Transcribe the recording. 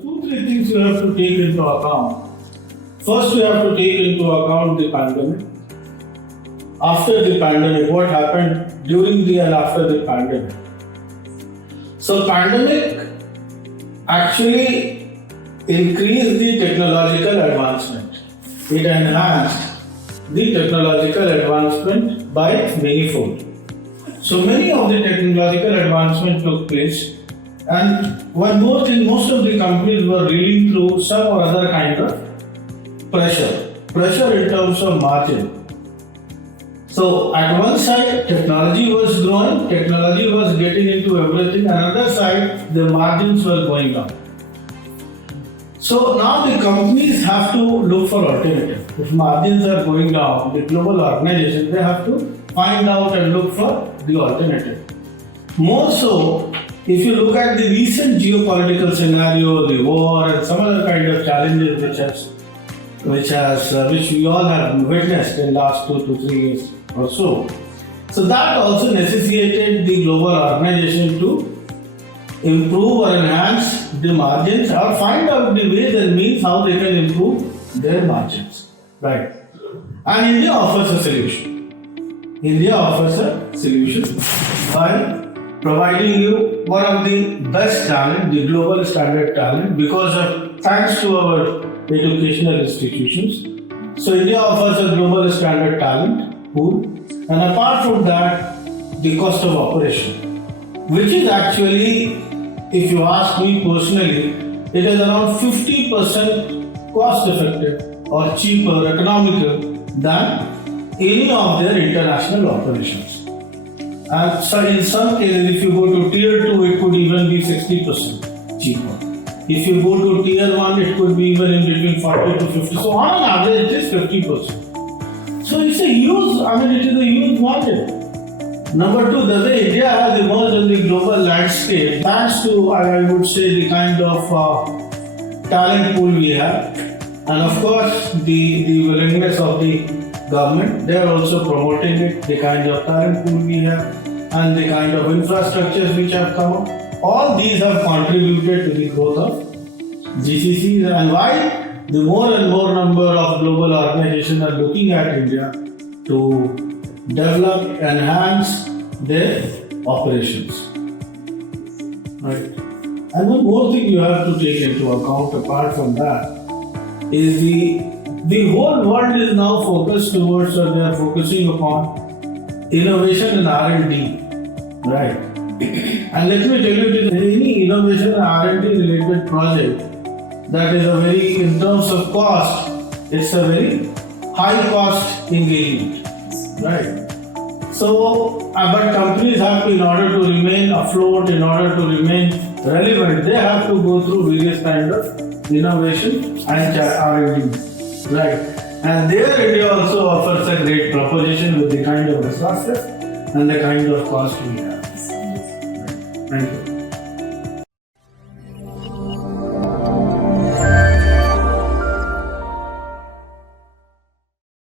Two, three things you have to take into account. First, you have to take into account the pandemic. After the pandemic, what happened during the and after the pandemic. So, pandemic actually increased the technological advancement. It enhanced the technological advancement by manyfold. So, many of the technological advancement took place. And one more thing, most of the companies were reeling through some or other kind of pressure in terms of margin. So at one side, technology was growing, technology was getting into everything, another side, the margins were going up. So now the companies have to look for alternatives. If margins are going down, the global organization, they have to find out and look for the alternative. More so, if you look at the recent geopolitical scenario, the war and some other kind of challenges which we all have witnessed in the last 2 to 3 years or so. So that also necessitated the global organization to improve or enhance the margins or find out the ways and means how they can improve their margins. Right. And India offers a solution. India offers a solution by providing you one of the best talent, the global standard talent, thanks to our educational institutions. So India offers a global standard talent pool, and apart from that, the cost of operation, which is actually, if you ask me personally, it is around 50% cost effective or cheaper, economical than any of their international operations. And so in some cases, if you go to tier 2, it could even be 60% cheaper. If you go to tier 1, it could be even in between 40 to 50. So on an average, it is 50%. So it's a huge market. Number 2, the way India has emerged in the global landscape, thanks to, I would say, the kind of talent pool we have, and of course, the willingness of the government, they are also promoting it, the kind of talent pool we have, and the kind of infrastructures which have come up. All these have contributed to the growth of GCCs, and why the more and more number of global organizations are looking at India to develop, enhance their operations. Right. And one more thing you have to take into account apart from that is the whole world is now focused towards, or they are focusing upon innovation and R&D. Right. And let me tell you, any innovation and R&D related project that is in terms of cost, it's a very high cost engagement. Right. So, but companies have to, in order to remain afloat, in order to remain relevant, they have to go through various kinds of innovation and R&D. Right. And there India also offers a great proposition with the kind of resources and the kind of cost we have. Thank you.